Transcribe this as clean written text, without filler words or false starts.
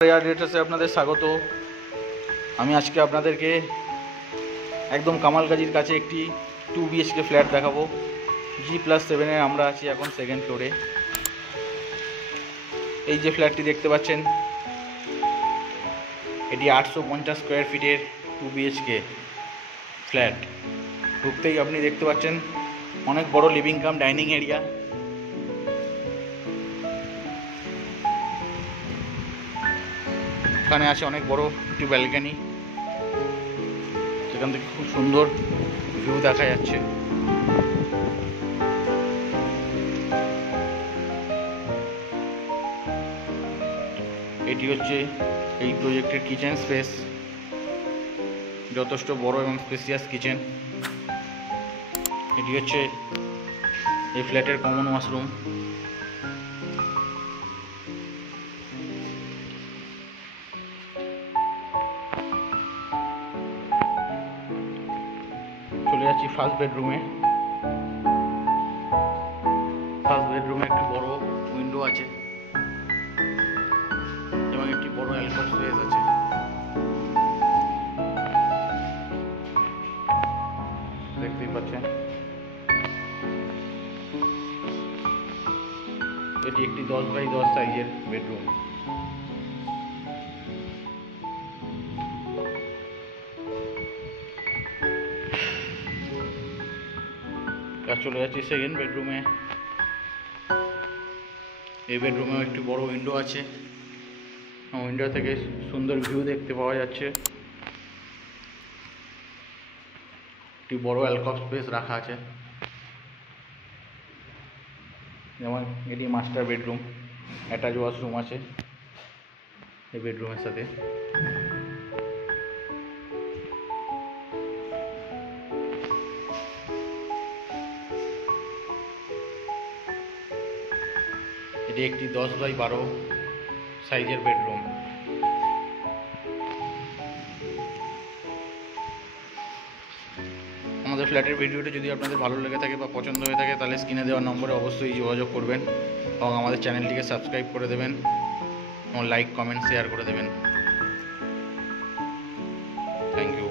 এডিটরসে আপনাদের স্বাগত। আমি আজকে আপনাদেরকে একদম কামালগাজির কাছে একটি 2 BHK ফ্ল্যাট দেখাবো। G+7 আমরা আছি এখন সেকেন্ড ফ্লোরে। এই যে ফ্ল্যাটটি দেখতে পাচ্ছেন, এটি 850 স্কোয়ার ফিটের 2 BHK ফ্ল্যাট। ঢুকতেই আপনি দেখতে পাচ্ছেন অনেক বড় লিভিং কাম ডাইনিং এরিয়া। এখানে আছে অনেক বড় একটি ব্যালকনি, সেখান থেকে খুব সুন্দর ভিউ দেখা যাচ্ছে। এটি হচ্ছে এই প্রজেক্টের কিচেন স্পেস, যথেষ্ট বড় এবং স্পেসিয়াস কিচেন। এটি হচ্ছে এই ফ্ল্যাটের কমন ওয়াশরুম। চলে যাচ্ছি ফার্স্ট বেডরুমে। ফার্স্ট বেডরুমে একটি বড় উইন্ডো আছে এবং একটি বড় অ্যালকোভ স্পেস আছে। দেখতেই পাচ্ছেন এটি একটি 10x10 সাইজের বেডরুম। চলে যাচ্ছি সেকেন্ড বেডরুমে। এই বেডরুমেও একটি বড় উইন্ডো আছে, উইন্ডো থেকে সুন্দর ভিউ দেখতে পাওয়া যাচ্ছে। একটি বড় অ্যালকভ স্পেস রাখা আছে, যেমন এটি মাস্টার বেডরুম, অ্যাটাচ ওয়াশরুম আছে এই বেডরুমের সাথে। এটি একটি 10x12 সাইজের বেডরুম। আমাদের ফ্ল্যাটের ভিডিওটি যদি আপনাদের ভালো লেগে থাকে বা পছন্দ হয়ে থাকে, তাহলে স্ক্রিনে দেওয়া নম্বরে অবশ্যই যোগাযোগ করবেন এবং আমাদের চ্যানেলটিকে সাবস্ক্রাইব করে দেবেন এবং লাইক, কমেন্ট, শেয়ার করে দেবেন। Thank you.